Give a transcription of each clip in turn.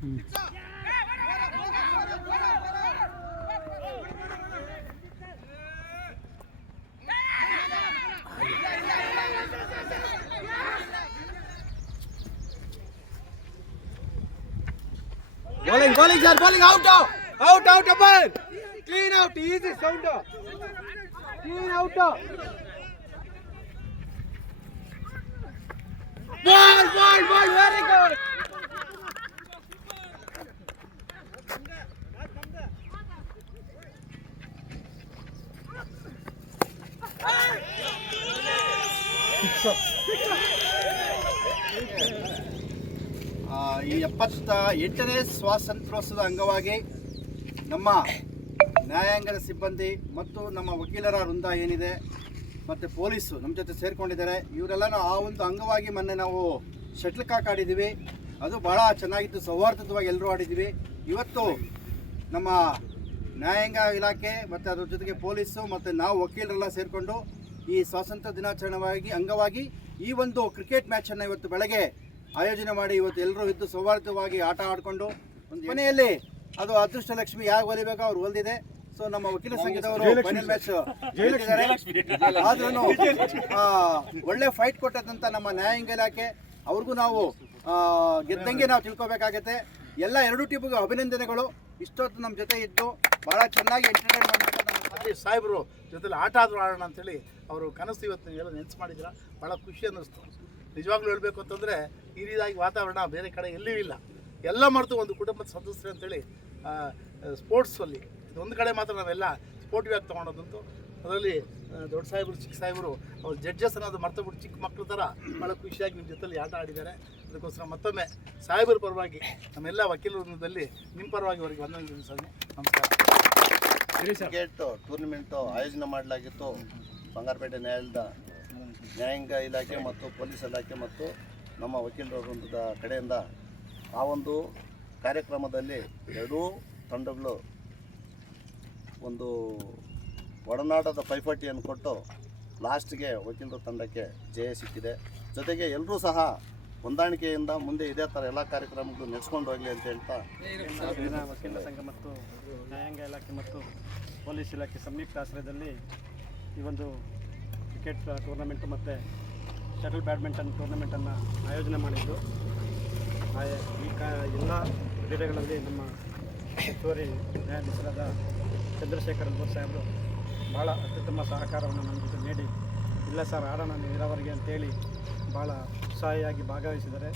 Bowling, bowling, sir, bowling out, out, out, out. Clean out, easy sound. Clean out. Ball, ball, ball, very good. ಈ ಎಪ್ಪತ್ತ ಎಂಟನೇ ಸ್ವಾತಂತ್ರ್ಯೋತ್ಸವದ ಅಂಗವಾಗಿ ನಮ್ಮ ನ್ಯಾಯಾಂಗದ ಸಿಬ್ಬಂದಿ ಮತ್ತು ನಮ್ಮ ವಕೀಲರ ವೃಂದ ಏನಿದೆ ಮತ್ತು ಪೊಲೀಸು ನಮ್ಮ ಜೊತೆ ಸೇರಿಕೊಂಡಿದ್ದಾರೆ. ಇವರೆಲ್ಲನೂ ಆ ಒಂದು ಅಂಗವಾಗಿ ಮೊನ್ನೆ ನಾವು ಶಟ್ಲ್ ಕಾಕ್ ಆಡಿದ್ದೀವಿ. ಅದು ಭಾಳ ಚೆನ್ನಾಗಿತ್ತು ಸೌಹಾರ್ದವಾಗಿ ಎಲ್ಲರೂ ಆಡಿದ್ದೀವಿ. ಇವತ್ತು ನಮ್ಮ ನ್ಯಾಯಾಂಗ ಇಲಾಖೆ ಮತ್ತು ಅದ್ರ ಜೊತೆಗೆ ಪೊಲೀಸು ಮತ್ತು ನಾವು ವಕೀಲರೆಲ್ಲ ಸೇರಿಕೊಂಡು ಈ ಸ್ವಾತಂತ್ರ್ಯ ದಿನಾಚರಣೆವಾಗಿ ಅಂಗವಾಗಿ ಈ ಒಂದು ಕ್ರಿಕೆಟ್ ಮ್ಯಾಚನ್ನು ಇವತ್ತು ಬೆಳಗ್ಗೆ ಆಯೋಜನೆ ಮಾಡಿ ಇವತ್ತು ಎಲ್ಲರೂ ಇದ್ದು ಸೌಹಾರ್ದವಾಗಿ ಆಟ ಆಡಿಕೊಂಡು ಒಂದು ಕೊನೆಯಲ್ಲಿ ಅದು ಅದೃಷ್ಟ ಲಕ್ಷ್ಮಿ ಯಾರು ಒಲಿಬೇಕೋ ಅವ್ರು ಒಲ್ದಿದೆ ಸೊ ನಮ್ಮ ವಕೀಲ ಸಂಘದವರು ಫೈನಲ್ ಮ್ಯಾಚ್ ಆದ್ರೂ ಒಳ್ಳೆ ಫೈಟ್ ಕೊಟ್ಟದಂತ ನಮ್ಮ ನ್ಯಾಯಾಂಗ ಇಲಾಖೆ ಅವ್ರಿಗೂ ನಾವು ಗೆದ್ದಂಗೆ ನಾವು ತಿಳ್ಕೊಬೇಕಾಗತ್ತೆ. ಎಲ್ಲ ಎರಡು ಟೀಮ್ಗೂ ಅಭಿನಂದನೆಗಳು. ಇಷ್ಟೊತ್ತು ನಮ್ಮ ಜೊತೆ ಇದ್ದು ಬಹಳ ಚೆನ್ನಾಗಿ ಎಂಟರ್ಟೈನ್ ಅಲ್ಲಿ ಸಾಹೇಬರು ಜೊತೆಲಿ ಆಟ ಆದರೂ ಆಡೋಣ ಅಂತೇಳಿ ಅವರು ಕನಸು ಇವತ್ತು ಎಲ್ಲ ನೆನ್ಸು ಮಾಡಿದ್ರ ಭಾಳ ಖುಷಿ ಅನ್ನಿಸ್ತು. ನಿಜವಾಗ್ಲೂ ಹೇಳಬೇಕು ಅಂತಂದರೆ ಈ ರೀತಿಯಾಗಿ ವಾತಾವರಣ ಬೇರೆ ಕಡೆ ಎಲ್ಲಿಯೂ ಇಲ್ಲ. ಎಲ್ಲ ಮರೆತು ಒಂದು ಕುಟುಂಬದ ಸದಸ್ಯರು ಅಂತೇಳಿ ಸ್ಪೋರ್ಟ್ಸಲ್ಲಿ ಇದೊಂದು ಕಡೆ ಮಾತ್ರ ನಾವೆಲ್ಲ ಸ್ಪೋರ್ಟ್ ಆಗಿ ತೊಗೊಂಡೋದಂತೂ, ಅದರಲ್ಲಿ ದೊಡ್ಡ ಸಾಹೇಬರು, ಚಿಕ್ಕ ಸಾಹೇಬರು, ಅವ್ರು ಜಡ್ಜಸ್ ಅನ್ನೋದು ಮರ್ತು ಬಿಟ್ಟು ಚಿಕ್ಕ ಮಕ್ಕಳ ಥರ ಭಾಳ ಖುಷಿಯಾಗಿ ನಿಮ್ಮ ಜೊತೆಲಿ ಆಟ ಆಡಿದ್ದಾರೆ. ಅದಕ್ಕೋಸ್ಕರ ಮತ್ತೊಮ್ಮೆ ಸಾಹೇಬರ ಪರವಾಗಿ ನಮ್ಮೆಲ್ಲ ವಕೀಲ ವೃಂದದಲ್ಲಿ ನಿಮ್ಮ ಪರವಾಗಿ ಅವರಿಗೆ ವಂದನೆ ಸ್ವಾಮಿ ನಮಸ್ಕಾರ. ಕ್ರಿಕೆಟ್ ಟೂರ್ನಿಮೆಂಟು ಆಯೋಜನೆ ಮಾಡಲಾಗಿತ್ತು. ಬಂಗಾರಪೇಟೆ ನ್ಯಾಯಾಲಯದ ನ್ಯಾಯಾಂಗ ಇಲಾಖೆ ಮತ್ತು ಪೊಲೀಸ್ ಇಲಾಖೆ ಮತ್ತು ನಮ್ಮ ವಕೀಲರ ವೃಂದದ ಕಡೆಯಿಂದ ಆ ಒಂದು ಕಾರ್ಯಕ್ರಮದಲ್ಲಿ ಎರಡೂ ತಂಡಗಳು ಒಂದು ಒಡನಾಟದ ಪೈಪೋಟಿಯನ್ನು ಕೊಟ್ಟು ಲಾಸ್ಟ್ಗೆ ವಕೀಲರ ತಂಡಕ್ಕೆ ಜಯ ಸಿಕ್ಕಿದೆ. ಜೊತೆಗೆ ಎಲ್ಲರೂ ಸಹ ಹೊಂದಾಣಿಕೆಯಿಂದ ಮುಂದೆ ಇದೇ ಥರ ಎಲ್ಲ ಕಾರ್ಯಕ್ರಮಗಳು ನಡೆಸ್ಕೊಂಡು ಹೋಗಲಿ ಅಂತ ಹೇಳ್ತಾ ವಕೀಲ ಸಂಘ ಮತ್ತು ನ್ಯಾಯಾಂಗ ಇಲಾಖೆ ಮತ್ತು ಪೊಲೀಸ್ ಇಲಾಖೆ ಸಂಯುಕ್ತ ಆಶ್ರಯದಲ್ಲಿ ಈ ಒಂದು ಕ್ರಿಕೆಟ್ ಟೂರ್ನಮೆಂಟು ಮತ್ತು ಶಟಲ್ ಬ್ಯಾಡ್ಮಿಂಟನ್ ಟೂರ್ನಮೆಂಟನ್ನು ಆಯೋಜನೆ ಮಾಡಿದ್ದು. ಈ ಕ, ಎಲ್ಲ ಕ್ರೀಡೆಗಳಲ್ಲಿ ನಮ್ಮ ಹೆಚ್ಚುವರಿ ನ್ಯಾಯಾಧೀಶರಾದ ಚಂದ್ರಶೇಖರ್ ಅಲ್ಬೂರ್ ಸಾಹೇಬರು ಭಾಳ ಅತ್ಯುತ್ತಮ ಸಹಕಾರವನ್ನು ನಮ್ಮ ನೀಡಿ. ಇಲ್ಲ ಸರ್, ಆಡೋಣ ನೀರಾವರಿಗೆ ಅಂತೇಳಿ ಭಾಳ ಉತ್ಸಾಹಿಯಾಗಿ ಭಾಗವಹಿಸಿದ್ದಾರೆ.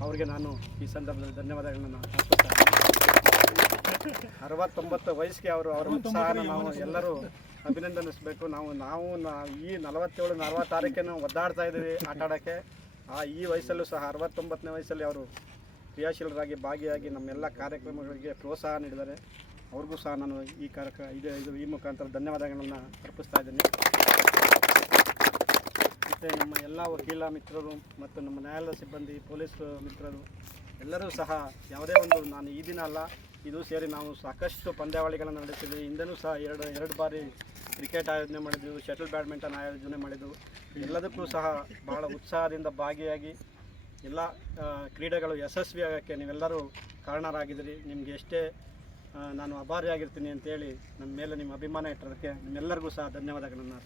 ಅವರಿಗೆ ನಾನು ಈ ಸಂದರ್ಭದಲ್ಲಿ ಧನ್ಯವಾದಗಳನ್ನು ಅರ್ಪಿಸ್ತಾ. ಅರವತ್ತೊಂಬತ್ತು ವಯಸ್ಸಿಗೆ ಅವರು ಅವರ ಉತ್ಸಾಹನ ನಾವು ಎಲ್ಲರೂ ಅಭಿನಂದನಿಸಬೇಕು. ನಾವು ನಾವು ನಾ- ಈ ನಲವತ್ತೇಳು ನಾವು ಒದ್ದಾಡ್ತಾ ಇದ್ದೀವಿ ಆಟ ಆಡೋಕ್ಕೆ. ಆ ಈ ವಯಸ್ಸಲ್ಲೂ ಸಹ ಅರವತ್ತೊಂಬತ್ತನೇ ವಯಸ್ಸಲ್ಲಿ ಅವರು ಕ್ರಿಯಾಶೀಲರಾಗಿ ಭಾಗಿಯಾಗಿ ನಮ್ಮೆಲ್ಲ ಕಾರ್ಯಕ್ರಮಗಳಿಗೆ ಪ್ರೋತ್ಸಾಹ ನೀಡಿದ್ದಾರೆ. ಅವ್ರಿಗೂ ಸಹ ನಾನು ಈ ಕಾರ್ಯಕ್ರಮ ಇದು ಇದು ಈ ಮುಖಾಂತರ ಧನ್ಯವಾದಗಳನ್ನು ಅರ್ಪಿಸ್ತಾ ಇದ್ದೀನಿ. ಮತ್ತು ನಮ್ಮ ಎಲ್ಲ ವಕೀಲ ಮಿತ್ರರು ಮತ್ತು ನಮ್ಮ ನ್ಯಾಯಾಲಯ ಸಿಬ್ಬಂದಿ, ಪೊಲೀಸ್ ಮಿತ್ರರು ಎಲ್ಲರೂ ಸಹ ಯಾವುದೇ ಒಂದು ನಾನು ಈ ದಿನ ಅಲ್ಲ, ಇದು ಸೇರಿ ನಾವು ಸಾಕಷ್ಟು ಪಂದ್ಯಾವಳಿಗಳನ್ನು ನಡೆಸಿದ್ವಿ. ಹಿಂದೆನೂ ಸಹ ಎರಡು ಎರಡು ಬಾರಿ ಕ್ರಿಕೆಟ್ ಆಯೋಜನೆ ಮಾಡಿದ್ವಿ, ಶಟಲ್ ಬ್ಯಾಡ್ಮಿಂಟನ್ ಆಯೋಜನೆ ಮಾಡಿದ್ವು. ಎಲ್ಲದಕ್ಕೂ ಸಹ ಭಾಳ ಉತ್ಸಾಹದಿಂದ ಭಾಗಿಯಾಗಿ ಎಲ್ಲ ಕ್ರೀಡೆಗಳು ಯಶಸ್ವಿ ಆಗೋಕ್ಕೆ ನೀವೆಲ್ಲರೂ ಕಾರಣರಾಗಿದ್ದೀರಿ. ನಿಮಗೆ ಎಷ್ಟೇ ನಾನು ಅಭಾರಿಯಾಗಿರ್ತೀನಿ ಅಂತೇಳಿ ನಮ್ಮ ಮೇಲೆ ನಿಮ್ಮ ಅಭಿಮಾನ ಇಟ್ಟಿರೋದಕ್ಕೆ ನಿಮ್ಮೆಲ್ಲರಿಗೂ ಸಹ ಧನ್ಯವಾದಗಳನ್ನು